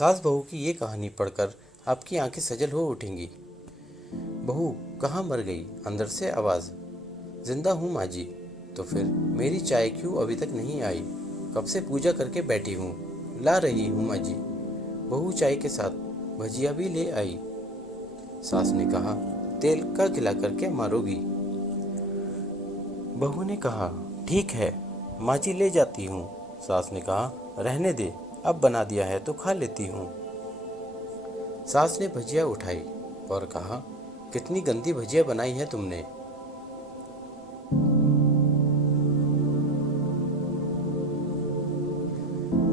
सास बहू की ये कहानी पढ़कर आपकी आंखें सजल हो उठेंगी। बहू कहाँ मर गई? अंदर से आवाज़। जिंदा हूँ माँ जी। तो फिर मेरी चाय क्यों अभी तक नहीं आई? कब से पूजा करके बैठी हूँ, ला रही हूँ माँ जी। बहू चाय के साथ भजिया भी ले आई। सास ने कहा, तेल का खिला कर क्या मारोगी? बहू ने कहा, ठीक है माँ जी, ले जाती हूँ। सास ने कहा, रहने दे, अब बना दिया है तो खा लेती हूँ। सास ने भजिया उठाई और कहा, कितनी गंदी भजिया बनाई है तुमने।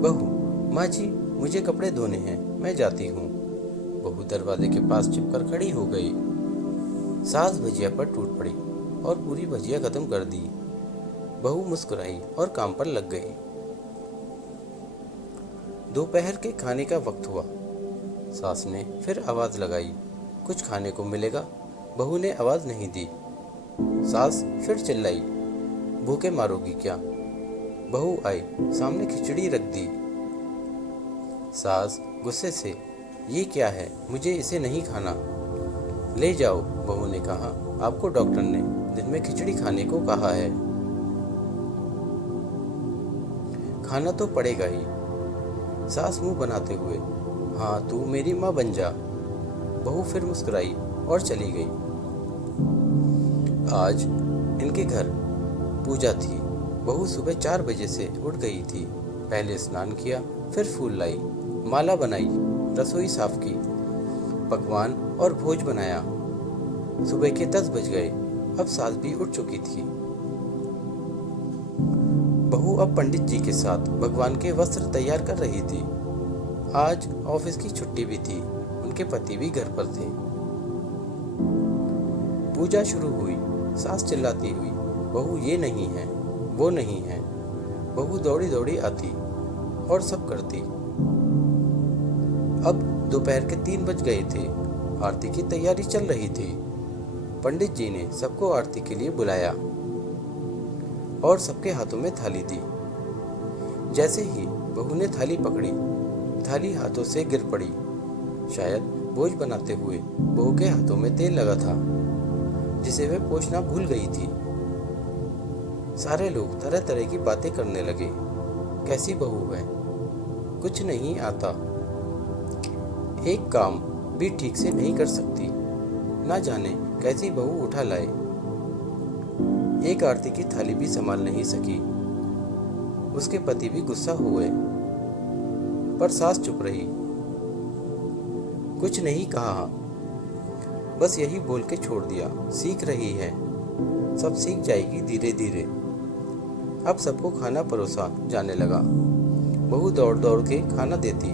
बहू, माँ जी मुझे कपड़े धोने हैं, मैं जाती हूँ। बहू दरवाजे के पास चिपकर खड़ी हो गई। सास भजिया पर टूट पड़ी और पूरी भजिया खत्म कर दी। बहू मुस्कुराई और काम पर लग गई। दोपहर के खाने का वक्त हुआ। सास ने फिर आवाज लगाई, कुछ खाने को मिलेगा? बहू ने आवाज नहीं दी। सास फिर चिल्लाई, भूखे मारोगी क्या? बहू आई, सामने खिचड़ी रख दी। सास गुस्से से, ये क्या है, मुझे इसे नहीं खाना। ले जाओ, बहू ने कहा, आपको डॉक्टर ने दिन में खिचड़ी खाने को कहा है। खाना तो पड़ेगा ही। सास मुंह बनाते हुए, हाँ तू मेरी माँ बन जा। बहू फिर मुस्कुराई और चली गई। आज इनके घर पूजा थी। बहू सुबह 4 बजे से उठ गई थी। पहले स्नान किया, फिर फूल लाई, माला बनाई, रसोई साफ की, पकवान और भोज बनाया। सुबह के 10 बज गए। अब सास भी उठ चुकी थी। बहू अब पंडित जी के साथ भगवान के वस्त्र तैयार कर रही थी। आज ऑफिस की छुट्टी भी थी। उनके पति भी घर पर थे। पूजा शुरू हुई। सास चिल्लाती हुई, बहू ये नहीं है, वो नहीं है। बहू दौड़ी दौड़ी आती और सब करती। अब दोपहर के 3 बज गए थे। आरती की तैयारी चल रही थी। पंडित जी ने सबको आरती के लिए बुलाया और सबके हाथों में थाली दी। जैसे ही बहू ने थाली पकड़ी, थाली हाथों से गिर पड़ी। शायद भोज बनाते हुए बहू के हाथों में तेल लगा था, जिसे वह पोंछना भूल गई थी। सारे लोग तरह तरह की बातें करने लगे। कैसी बहू है, कुछ नहीं आता, एक काम भी ठीक से नहीं कर सकती, ना जाने कैसी बहू उठा लाए। एक आरती की थाली भी संभाल नहीं सकी। उसके पति भी गुस्सा हो गए, पर सास चुप रही, कुछ नहीं कहा, बस यही बोल के छोड़ दिया, सीख रही है, सब सीख जाएगी धीरे धीरे। अब सबको खाना परोसा जाने लगा। बहू दौड़ दौड़ के खाना देती,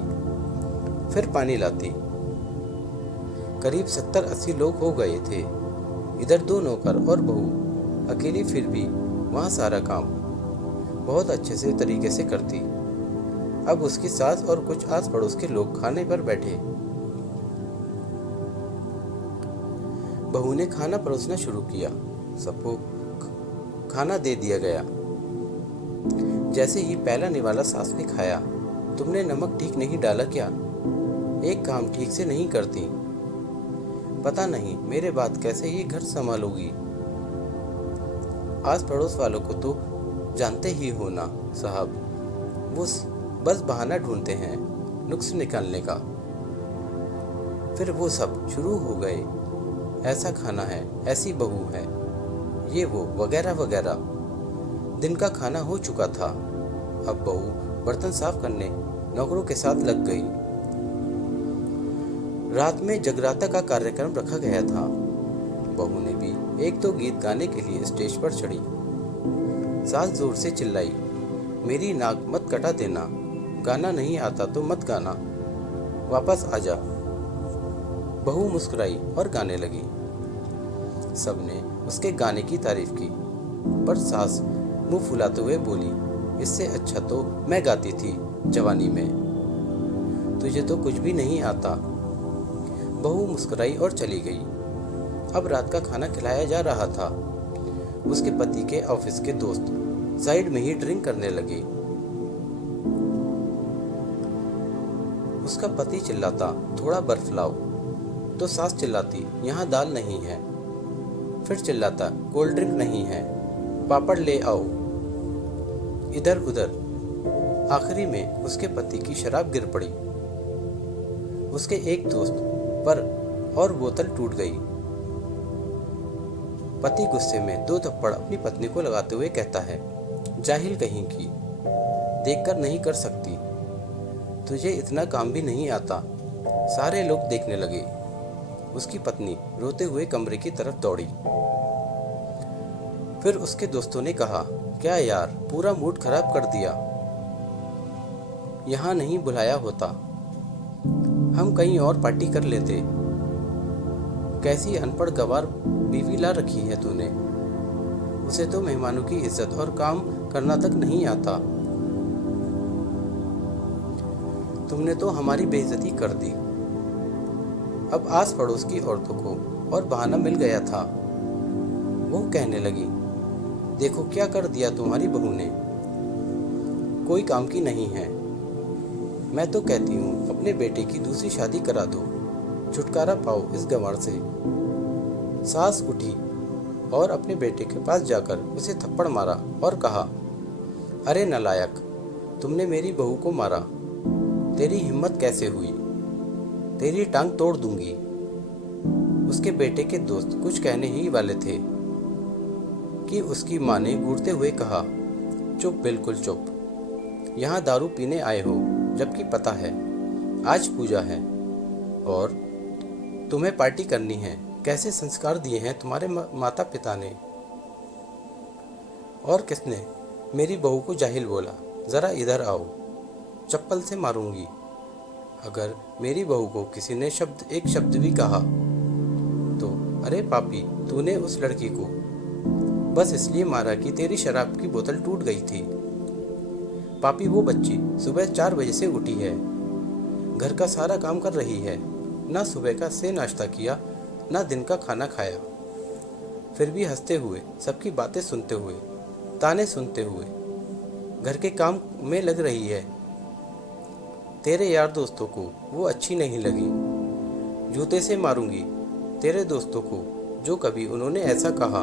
फिर पानी लाती। करीब 70-80 लोग हो गए थे। इधर 2 नौकर और बहू अकेली, फिर भी वहाँ सारा काम बहुत अच्छे से तरीके से करती। अब उसकी सास और कुछ आस पड़ोस के लोग खाने पर बैठे। बहू ने खाना परोसना शुरू किया। सबको खाना दे दिया गया। जैसे ही पहला निवाला सास ने खाया, तुमने नमक ठीक नहीं डाला क्या? एक काम ठीक से नहीं करती, पता नहीं मेरे बाद कैसे ये घर संभालोगी। आस पड़ोस वालों को तो जानते ही हो ना साहब, वो बस बहाना ढूंढते हैं नुक्स निकालने का। फिर वो सब शुरू हो गए, ऐसा खाना है, ऐसी बहू है, ये वो वगैरह वगैरह। दिन का खाना हो चुका था। अब बहू बर्तन साफ करने नौकरों के साथ लग गई। रात में जगराता का कार्यक्रम रखा गया था। बहू ने भी 1-2 गीत गाने के लिए स्टेज पर चढ़ी। सास जोर से चिल्लाई, मेरी नाक मत कटा देना, गाना नहीं आता तो मत गाना, वापस आ जा। बहू मुस्कुराई और गाने लगी। सबने उसके गाने की तारीफ की, पर सास मुंह फुलाते हुए बोली, इससे अच्छा तो मैं गाती थी जवानी में, तुझे तो कुछ भी नहीं आता। बहू मुस्कुराई और चली गई। अब रात का खाना खिलाया जा रहा था। उसके पति के ऑफिस के दोस्त साइड में ही ड्रिंक करने लगे। उसका पति चिल्लाता, थोड़ा बर्फ लाओ। तो सास चिल्लाती, यहाँ दाल नहीं है। फिर चिल्लाता, कोल्ड ड्रिंक नहीं है, पापड़ ले आओ। इधर उधर। आखिरी में उसके पति की शराब गिर पड़ी उसके एक दोस्त पर और बोतल टूट गई। पति गुस्से में 2 थप्पड़ अपनी पत्नी को लगाते हुए कहता है, जाहिल कहीं की, देखकर नहीं कर सकती, तुझे इतना काम भी नहीं आता। सारे लोग देखने लगे। उसकी पत्नी रोते हुए कमरे की तरफ दौड़ी। फिर उसके दोस्तों ने कहा, क्या यार, पूरा मूड खराब कर दिया। यहाँ नहीं बुलाया होता, हम कहीं और पार्टी कर लेते। कैसी अनपढ़ गंवार बीवी ला रखी है तूने। उसे तो मेहमानों की इज्जत और काम करना तक नहीं आता। तुमने तो हमारी बेइज्जती कर दी। अब आस पड़ोस की औरतों को और बहाना मिल गया था। वो कहने लगी, देखो क्या कर दिया तुम्हारी बहू ने, कोई काम की नहीं है। मैं तो कहती हूँ अपने बेटे की दूसरी शादी करा दो, छुटकारा पाओ इस गंवार से। सास उठी और अपने बेटे के पास जाकर उसे थप्पड़ मारा और कहा, अरे नालायक, तुमने मेरी बहू को मारा, तेरी हिम्मत कैसे हुई, तेरी टांग तोड़ दूंगी। उसके बेटे के दोस्त कुछ कहने ही वाले थे कि उसकी माँ ने घूरते हुए कहा, चुप, बिल्कुल चुप। यहाँ दारू पीने आए हो, जबकि पता है आज पूजा है और तुम्हें पार्टी करनी है। कैसे संस्कार दिए हैं तुम्हारे माता पिता ने। और किसने मेरी बहू को जाहिल बोला, ज़रा इधर आओ, चप्पल से मारूंगी। अगर मेरी बहू को किसी ने एक शब्द भी कहा तो, अरे पापी, तूने उस लड़की को बस इसलिए मारा कि तेरी शराब की बोतल टूट गई थी। पापी, वो बच्ची सुबह 4 बजे से उठी है, घर का सारा काम कर रही है, ना सुबह का से नाश्ता किया, ना दिन का खाना खाया। फिर भी हंसते हुए, सबकी बातें सुनते हुए, ताने सुनते हुए घर के काम में लग रही है। तेरे यार दोस्तों को वो अच्छी नहीं लगी। जूते से मारूंगी तेरे दोस्तों को जो कभी उन्होंने ऐसा कहा।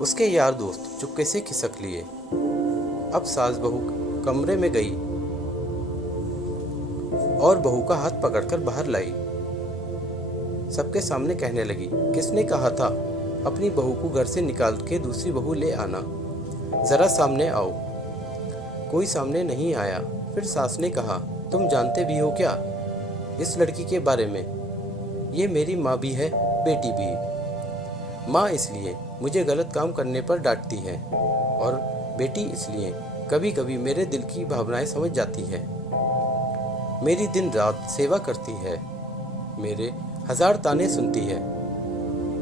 उसके यार दोस्त चुपके से खिसक लिए। अब सास बहू कमरे में गई और बहू का हाथ पकड़कर बाहर लाई। सबके सामने कहने लगी, किसने कहा था अपनी बहू को घर से निकाल के दूसरी बहू ले आना, जरा सामने आओ। कोई सामने नहीं आया। फिर सास ने कहा, तुम जानते भी हो क्या इस लड़की के बारे में, ये मेरी माँ भी है, बेटी भी। माँ इसलिए मुझे गलत काम करने पर डांटती है और बेटी इसलिए कभी कभी मेरे दिल की भावनाएं समझ जाती है। मेरी दिन रात सेवा करती है, मेरे 1000 ताने सुनती है,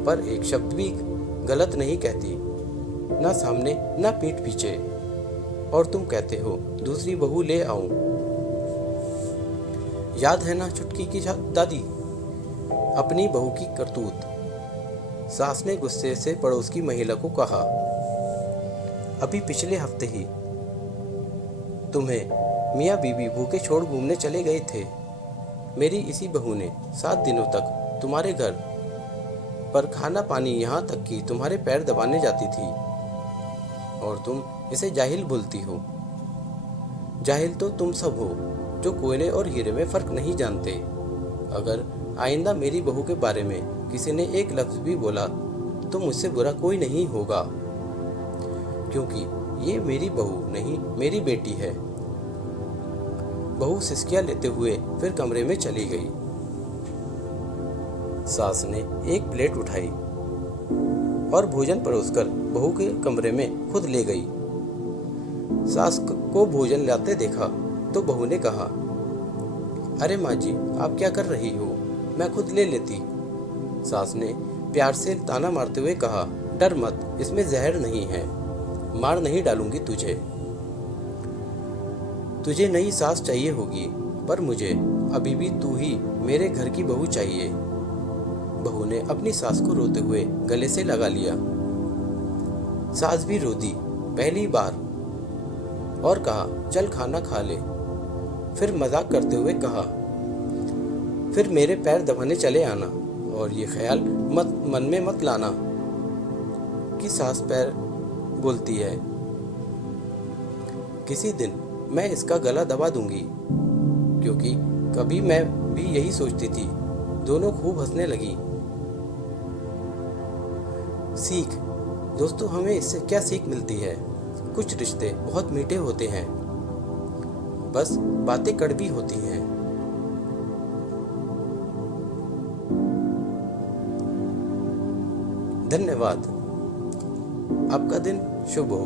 पर एक शब्द भी गलत नहीं कहती, ना सामने ना पीठ पीछे। और तुम कहते हो दूसरी बहू ले आऊं। याद है ना चुटकी की दादी, अपनी बहू की करतूत। सास ने गुस्से से पड़ोस की महिला को कहा, अभी पिछले हफ्ते ही तुम्हें मियाँ बीबी भूखे छोड़ घूमने चले गए थे। मेरी इसी बहू ने 7 दिनों तक तुम्हारे घर पर खाना पानी, यहाँ तक कि तुम्हारे पैर दबाने जाती थी, और तुम इसे जाहिल बोलती हो। जाहिल तो तुम सब हो जो कोयले और हीरे में फर्क नहीं जानते। अगर आइंदा मेरी बहू के बारे में किसी ने एक लफ्ज भी बोला तो मुझसे बुरा कोई नहीं होगा, क्योंकि ये मेरी बहू नहीं, मेरी बेटी है। बहू सिसकियां लेते हुए फिर कमरे में चली गई। सास ने एक प्लेट उठाई और भोजन परोसकर बहू के कमरे में खुद ले गई। सास को भोजन लाते देखा तो बहू ने कहा, अरे माँ जी, आप क्या कर रही हो, मैं खुद ले लेती। सास ने प्यार से ताना मारते हुए कहा, डर मत, इसमें जहर नहीं है, मार नहीं डालूंगी तुझे। तुझे नई सास चाहिए होगी, पर मुझे अभी भी तू ही मेरे घर की बहू चाहिए। बहू ने अपनी सास को रोते हुए गले से लगा लिया। सास भी रो दी पहली बार और कहा, चल खाना खा ले। फिर मजाक करते हुए कहा, फिर मेरे पैर दबाने चले आना और ये ख्याल मन में मत लाना कि सास पैर बोलती है। किसी दिन मैं इसका गला दबा दूंगी, क्योंकि कभी मैं भी यही सोचती थी। दोनों खूब हंसने लगी। सीख। दोस्तों, हमें इससे क्या सीख मिलती है? कुछ रिश्ते बहुत मीठे होते हैं, बस बातें कड़वी होती हैं। धन्यवाद। आपका दिन शुभ हो।